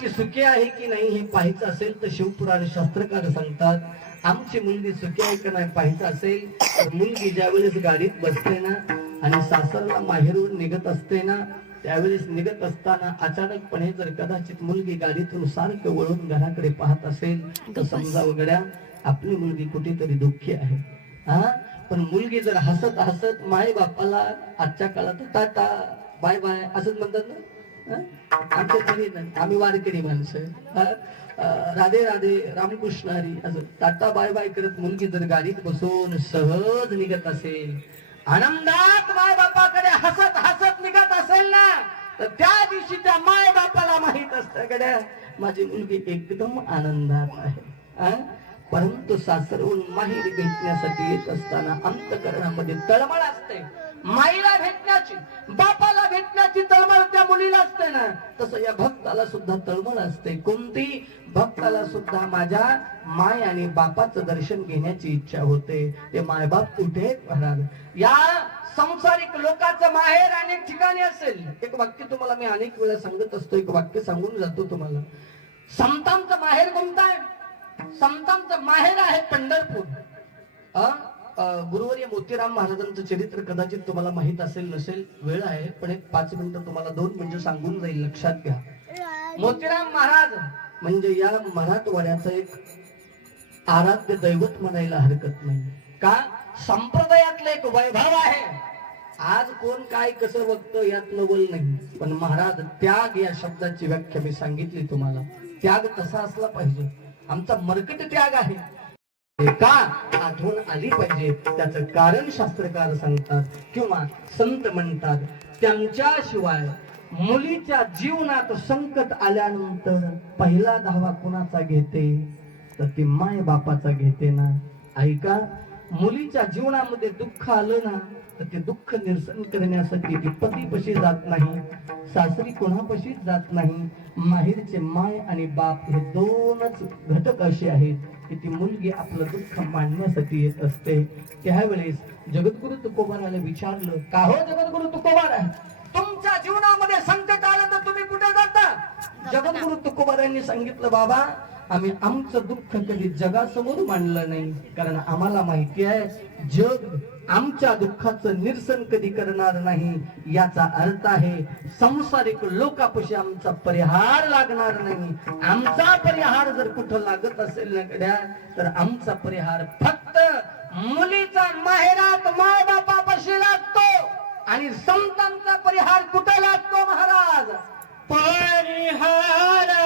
आमची सुखी आहे की नाही हे पाहायचं असेल तर शिवपुराण शास्त्रकार सांगतात, आमची मुलगी सुखी आहे का नाही पाहायचं असेल तर मुलगी ज्यावेळेस गाडीत बसते ना आणि सासरला माहेरून निघत असते ना, त्यावेळेस निघत असताना अचानकपणे जर कदाचित मुलगी गाडीतून सारखं वळून घराकडे पाहत असेल तर समजा वगड्या आपली मुलगी कुठेतरी दुःखी आहे. हा, पण मुलगी जर हसत हसत माय बापाला आजच्या काळात टाटा बाय बाय असंच म्हणतात ना, आमच्या घरी आम्ही वारकरी माणसं, राधे राधे रामकृष्ण हरी असं टाटा बाय बाय करत मुलगी जर गाडीत बसून सहज निघत असेल, आनंदात माय बापाकडे हसत हसत निघत असेल ना, तर त्या दिवशी त्या माय बापाला माहित असतं गड्या माझी मुलगी एकदम आनंदात आहे. परंतु सासरहून माहेर भेटण्यासाठी येत असताना अंतःकरणामध्ये तळमळ असते. माईला भेटण्याची, बापाला भेटण्याची तळमळ त्या मुलीला असते ना, तसं या भक्ताला सुद्धा तळमळ असते. कोणती? भक्ताला सुद्धा माझ्या माय आणि बापाचं दर्शन घेण्याची इच्छा होते. ते मायबाप कुठे आहेत? या संसारिक लोकांचं माहेर अनेक ठिकाणी असेल. एक वाक्य तुम्हाला मी अनेक वेळा सांगत असतो, एक वाक्य सांगून जातो तुम्हाला. संतांचं माहेर कोणतं आहे? संतांचं माहेर आहे पंढरपूर. गुरुवर्य मोतीराम महाराजांचं चरित्र कदाचित तुम्हाला माहित असेल नसेल, वेळ आहे पण एक 5 मिनिटं तुम्हाला 2 म्हणजे सांगून जाईल, लक्षात घ्या. मोतीराम महाराज म्हणजे या मराठवाड्याचं एक आराध्य दैवत म्हणायला हरकत नाही. का? संप्रदायातलं एक वैभव आहे. आज कोण काय कसं बघतं यात नवल नाही, पण महाराज त्याग या शब्दाची व्याख्या मी सांगितली तुम्हाला. त्याग तसा असला पाहिजे. आमचा मरकट त्याग आहे का आठवण आली पाहिजे. त्याचं कारण शास्त्रकार सांगतात किंवा संत म्हणतात, त्यांच्याशिवाय मुलीच्या जीवनात संकट आल्यानंतर पहिला धावा कुणाचा घेते तर ती माय बापाचा घेते ना. ऐका, मुलीच्या जीवनामध्ये दुःख आलं ना तर ते दुःख निरसन करण्यासाठी ती पतीपाशी जात नाही, सासरी कोणापाशीच जात नाही. माहेरचे माय आणि बाप हे 2च घटक असे आहेत की ती मुलगी आपलं दुःख मांडण्यासाठी येत असते. त्यावेळेस जगद्गुरु तुकोबाराला विचारलं, का हो जगद्गुरु तुकोबार, तुमच्या जीवनामध्ये संकट आलं तर तुम्ही कुठे जाता? जगद्गुरु तुकोबारांनी सांगितलं, बाबा आम्ही आमचं दुःख कधी जगासमोर मांडलं नाही, कारण आम्हाला माहिती आहे जग आमच्या दुःखाचं निरसन कधी करणार नाही. याचा अर्थ आहे संसारिक लोकांपाशी आमचा परिहार लागणार नाही. आमचा परिहार जर कुठं लागत असेल ना गड्या, तर आमचा परिहार फक्त मुलीचा माहेरात माय बापापाशी लागतो. आणि संतांचा परिहार कुठे लागतो महाराज? परिहार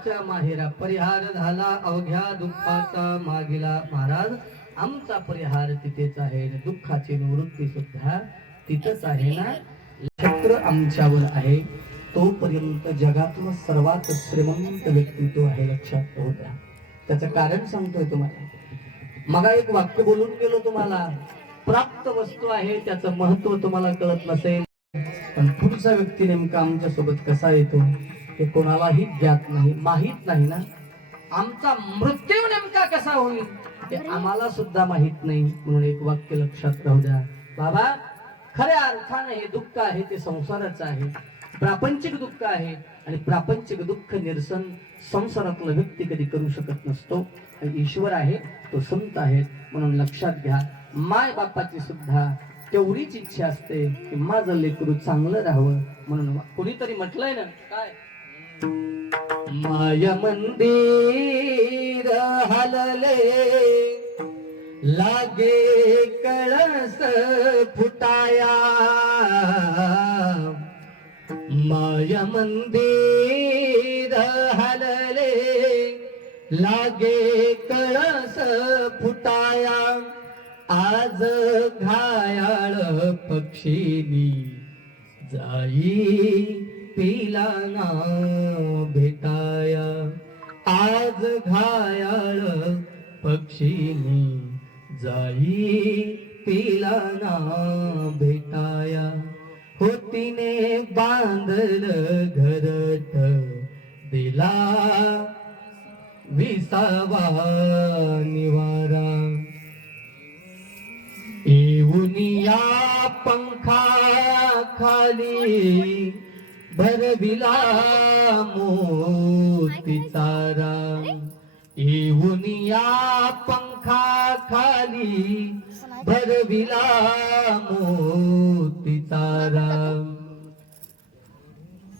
दुःखाच्या माहेरा परिहार झाला अवघ्या दुःखाचा मागिला महाराज आमचा परिहार तिथेच आहे दुःखाची निवृत्ती सुद्धा तिथंच आहे ना छत्र आमच्यावर आहे तोपर्यंत जगातलं सर्वात श्रीमंत व्यक्तित्व आहे लक्षात ठेवू द्या त्याचं कारण सांगतोय तुम्हाला मगा एक वाक्य बोलून गेलो तुम्हाला प्राप्त वस्तू आहे त्याचं महत्व तुम्हाला कळत नसेल पण पुढचा व्यक्ती नेमका आमच्या सोबत कसा येतो हे कोणालाही ज्ञात नाही माहित नाही ना आमचा मृत्यू नेमका कसा होईल हे आम्हाला सुद्धा माहित नाही म्हणून एक वाक्य लक्षात राहू द्या बाबा खऱ्या अर्थाने हे दुःख आहे ते संसाराचं आहे प्रापंचिक दुःख आहे आणि प्रापंचिक दुःख निरसन संसारातला व्यक्ती कधी करू शकत नसतो ईश्वर आहे तो संत आहे म्हणून लक्षात घ्या माय बापाची सुद्धा तेवढीच इच्छा असते की माझं लेकरू चांगलं राहावं म्हणून कोणीतरी म्हटलंय ना काय माय मंदिर हलले लागे कळस फुटाया माय मंदिर हलले लागे कळस फुटाया आज घायाळ पक्षीनी जाई पिला ना भेटाया आज घायाळ पक्षीनी जाई पिला ना भेटाया होतीने बांधल घरट दिला विसावा निवारा येऊनिया पंखा खाली भरविला मोती चारा येऊनिया पंखा खाली भरविला मोती चारा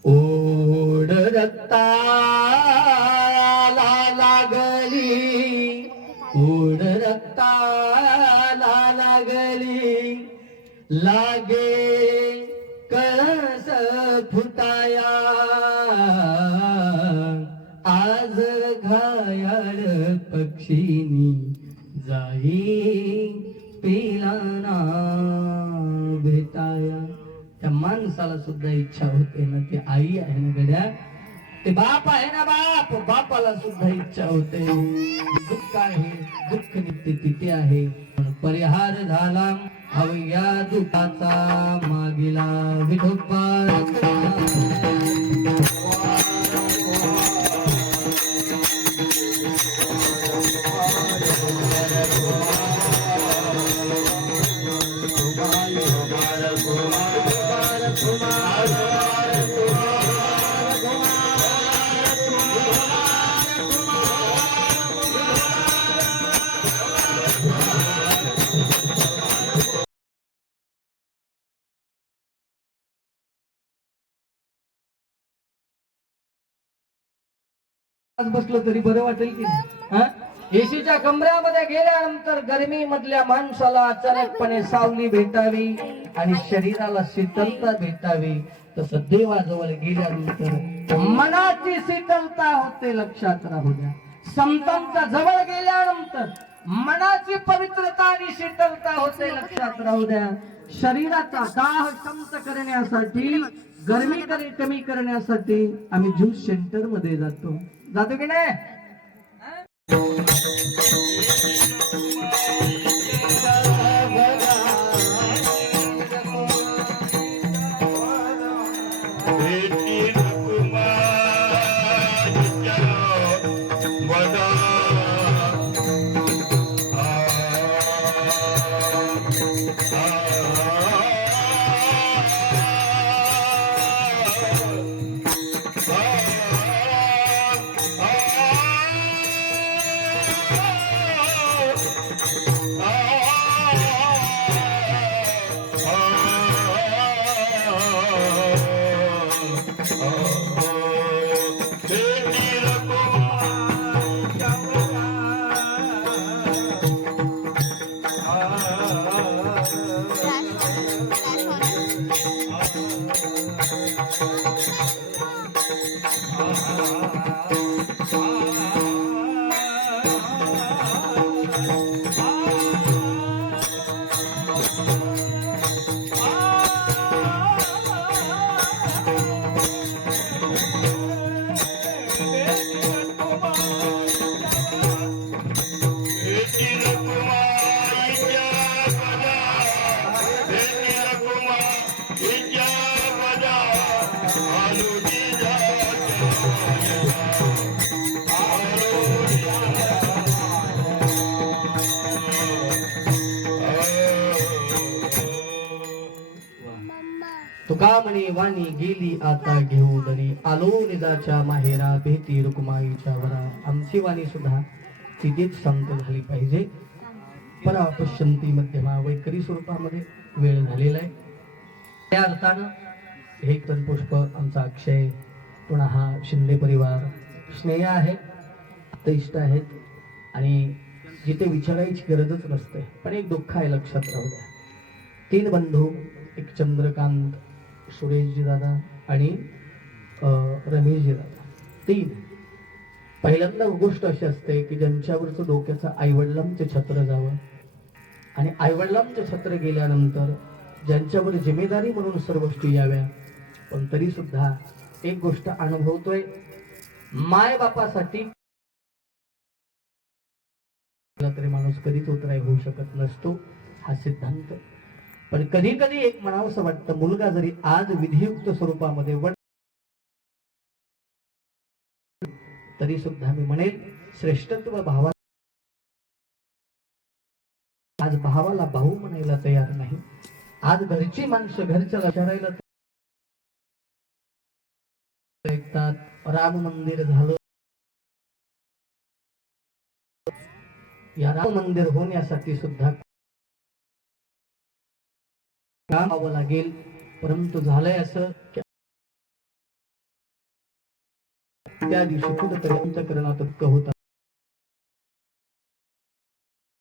ओढ रक्ताला लागली ओढ रक्ताला लागली लागे कळस फुटाया आज घायाळ पक्षीनी जाई पिला ना भेटाया त्या माणसाला सुद्धा इच्छा होते ना ती आई आहे ना गड्या ते बाप आहे ना बाप बापाला सुद्धा इच्छा होते दुःख आहे दुःख नित्य तिथे आहे परिहार झाला अवघ्या दुःखाचा मागिला विठोबा बसलो तरी बरं वाटेल की एसीच्या कमऱ्यामध्ये गेल्यानंतर गर्मी मधल्या माणसाला अचानकपणे सावली भेटावी आणि शरीराला शीतलता भेटावी तसं देवाजवळ गेल्यानंतर मनाची शीतलता होते लक्षात राहू द्या संतांच्या जवळ गेल्यानंतर मनाची पवित्रता आणि शीतलता होते लक्षात राहू द्या शरीराचा दाह शांत करण्यासाठी गर्मी कमी करण्यासाठी आम्ही ज्यूस सेंटर मध्ये जातो की नाही तुका म्हणे वाणी गेली आता घेऊ दरी आलो निजाच्या माहेरा भेटी रुक्माईच्या वरा. आमची वाणी सुद्धा तिथेच शांत झाली पाहिजे. परा पश्यंती मध्यमा वैखरी स्वरूपामध्ये वेळ झालेला आहे. त्या अर्थानं हे पुष्प आमचा अक्षय, पुन्हा हा शिंदे परिवार स्नेह आहे, इष्ट आहेत आणि जिथे विचारायची गरजच नसते. पण एक दुःख आहे, लक्षात राहू द्या. 3 बंधू, एक चंद्रकांत, सुरेशजी दादा आणि रमेशजी दादा, 3. पहिल्यांदा गोष्ट अशी असते की ज्यांच्यावरचं डोक्याचं आईवडिलांचे छत्र जावं आणि आईवडिलांचे छत्र गेल्यानंतर ज्यांच्यावर जिम्मेदारी म्हणून सर्व गोष्टी याव्या. पण तरी सुद्धा एक गोष्ट अनुभवतोय, माय बापासाठी तरी माणूस कधीच उतराय होऊ शकत नसतो, हा सिद्धांत. पण कधी कधी एक म्हणावंसं वाटतं, मुलगा जरी आज विधियुक्त स्वरूपामध्ये तरी सुद्धा मी म्हणेन श्रेष्ठत्व भावा. आज भावाला भाऊ म्हणायला तयार नाही. आज घरची माणसं घरच्या विचारायला ऐकतात. राम मंदिर झालं, या राम मंदिर होण्यासाठी सुद्धा कामावं लागेल. परंतु झालंय असं, त्या दिवशी कुठंतरी अंतःकरणात दुःख होतं.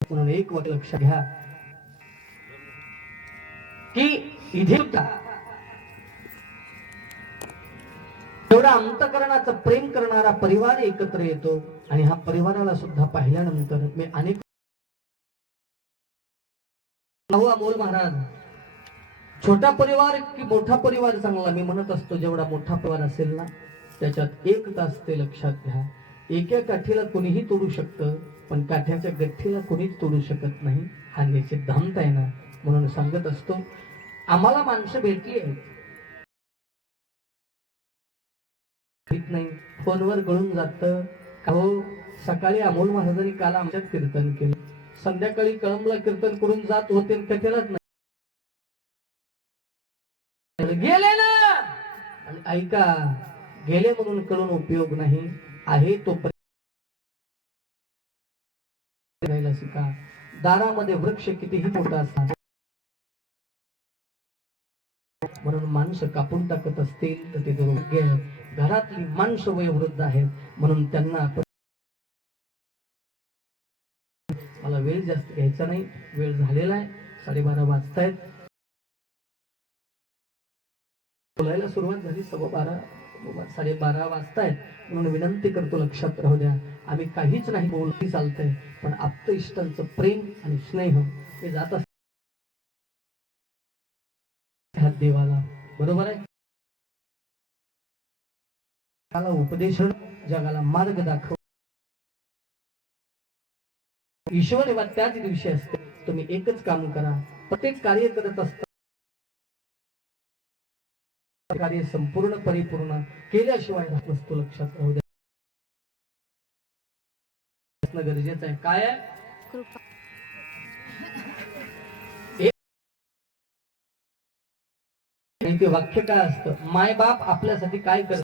म्हणून एक वाक्य लक्षात घ्या की इथे एवढा अंतःकरणाचं प्रेम करणारा परिवार एकत्र येतो आणि हा परिवाराला सुद्धा पाहिल्यानंतर मी अनेक अमोल महाराज, छोटा परिवार की मोठा परिवार चांगला, मी म्हणत असतो जेवढा मोठा परिवार असेल ना त्याच्यात एकता असते. लक्षात घ्या, एका काठीला कोणीही तोडू शकतं, पण काठ्याच्या गठ्ठीला कोणीच तोडू शकत नाही. हा सिद्धांत आहे ना. म्हणून सांगत असतो, आम्हाला माणसं भेटली आहेत नाही, फोनवर कळून जात हो. सकाळी अमोल महाराजांनी काल आमच्यात कीर्तन केलं, संध्याकाळी कळंबला कीर्तन करून जात होते, कथेलाच नाही गेले ना. आणि ऐका, गेले म्हणून कळून उपयोग नाही आहे. तो शिका. दारामध्ये वृक्ष कितीही मोठा असतात, म्हणून माणसं कापून टाकत असतील तर ते दुर्भाग्य आहे. घरातली माणसं वयोवृद्ध आहेत म्हणून त्यांना मला वेळ जास्त घ्यायचा नाही, वेळ झालेला आहे, 12:30 वाजतायत. बोलायला सुरुवात झाली 12:15 वाजतायत. म्हणून विनंती करतो, लक्षात राहू द्या, आम्ही काहीच नाही बोलती चालतंय, पण आप्त इष्टांचं प्रेम आणि स्नेह हे जात असत देवाला. बरोबर आहे. जगाला उपदेश, जगाला मार्ग दाखव. ईश्वर सेवा त्याच दिवशी असते. तुम्ही एकच काम करा, प्रत्येक कार्य करत असता कार्य संपूर्ण परिपूर्ण केल्याशिवाय राहत नसतो. लक्षात राहू द्या, गरजेचं आहे. काय आहे? ते वाक्य काय असतं? माय बाप आपल्यासाठी काय करत?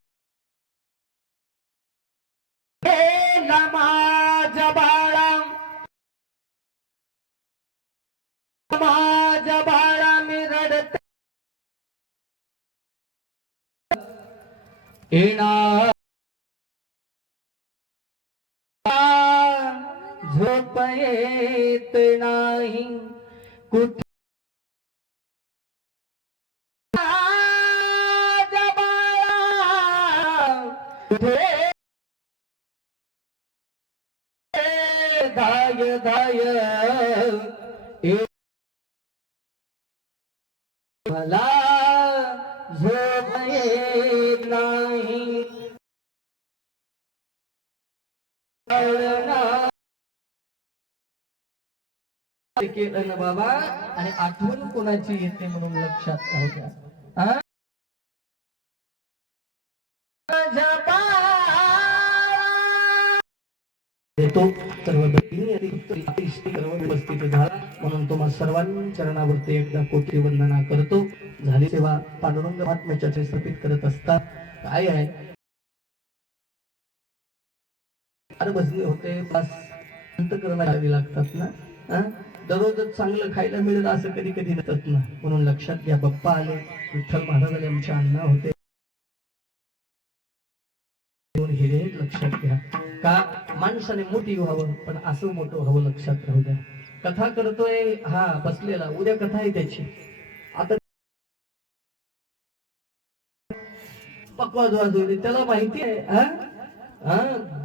माझ्या बाळा, माझ्या बाळा मी रडत येणार, झोप येत नाही कुठे धाय धाय मला झोप येत नाही केलं ना बाबा. आणि आठवण कोणाची येते म्हणून लक्षात राहू द्या. देतो सर्व बहिणी उपस्थित झाला म्हणून तुम्हा सर्वांच्या चरणावरती एकदा कोटी वंदना करतो. झाली सेवा पांडुरंग महात्म्याच्या स्थापित करत असतात. काय आहे अरे भजने होते बस अंतकरणाला लागतात ना. दररोजच चांगलं खायला मिळेल असं कधी कधी नसत ना. म्हणून लक्षात घ्या, बाप्पा आले, विठ्ठल महाराज आले, आमचे अण्णा होते. हे लक्षात घ्या का माणसाने मोठी व्हावं पण असं मोठं व्हावं लक्षात राहू द्या. कथा करतोय हा बसलेला, उद्या कथा आहे त्याची. आता पक्वाद वाजवली त्याला माहिती आहे.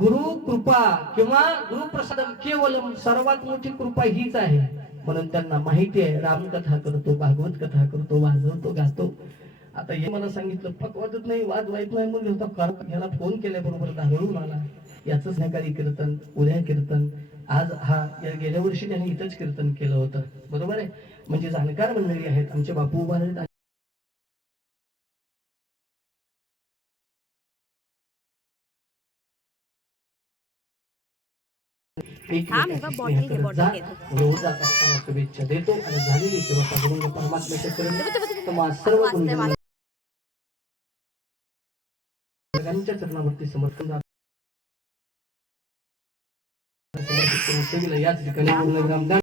गुरु कृपा किंवा गुरुप्रसादम केवलम, सर्वात मोठी कृपा हीच आहे. म्हणून त्यांना माहिती आहे रामकथा करतो, भागवत कथा करतो, वाजवतो, गातो. आता हे मला सांगितलं पकवादच नाही, वाद वाईट नाही म्हणून याला फोन केल्याबरोबर धावळून आला. याच सकाळी कीर्तन, उद्या कीर्तन, आज हा गेल्या वर्षी त्याने इथंच कीर्तन केलं होतं. बरोबर आहे. म्हणजे जाणकार मंडळी आहेत, आमचे बापू उभा आहेत. शुभेच्छा देतो आणि झालेली सेवा पांडुरंग परमात्म्याच्या चरणी सर्व गुरुजनांच्या चरणावरती समर्पण याच ठिकाणी पूर्ण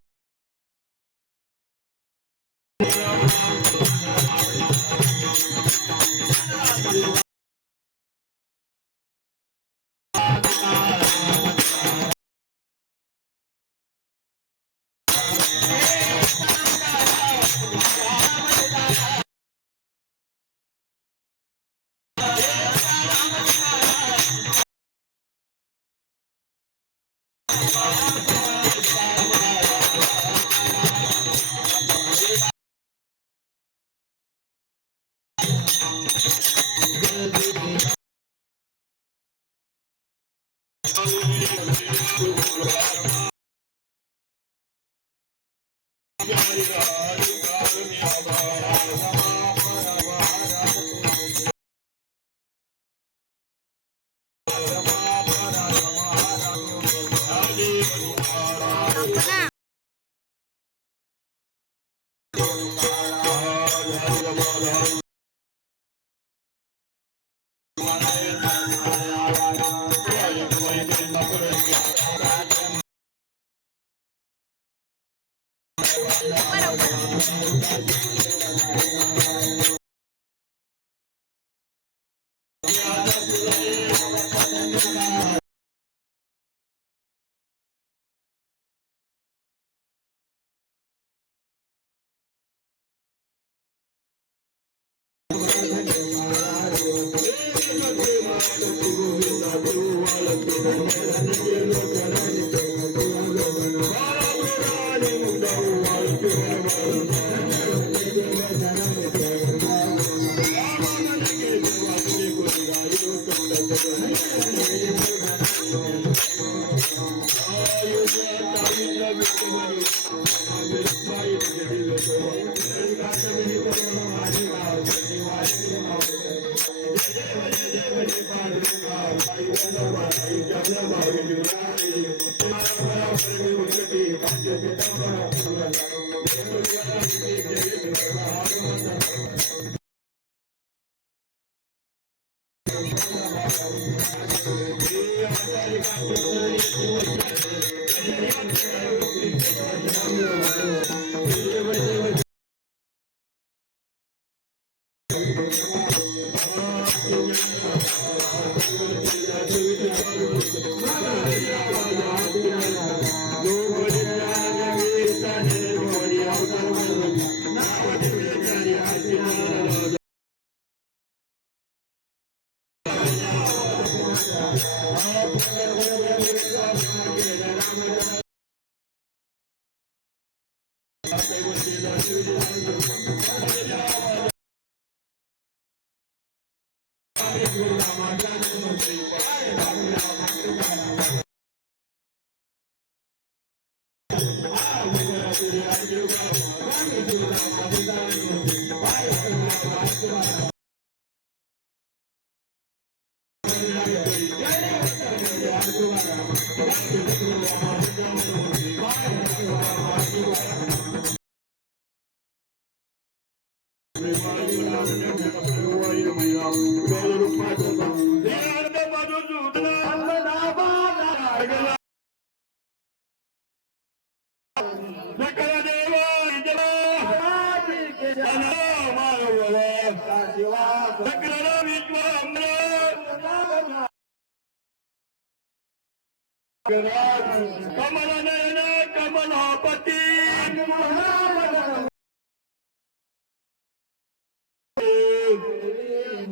कमल नयन कमलापती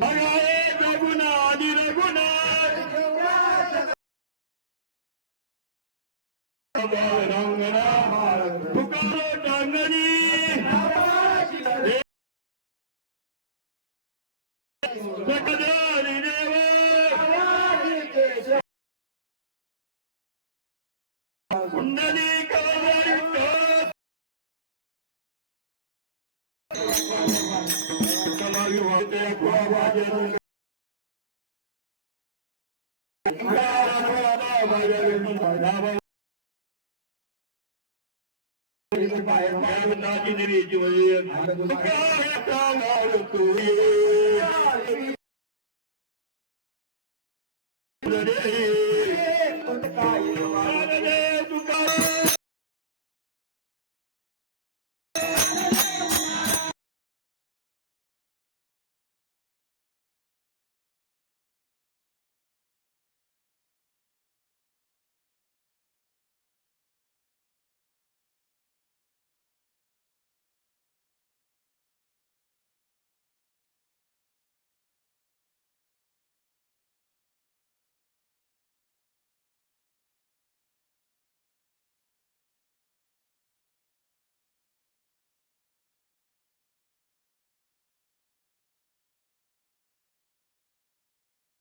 भगाए रघुनाथी रघुनाथ रंगना पुकारो टांगणी सकदारी देव कुंडली कलावी वाहते आवाज बाहेर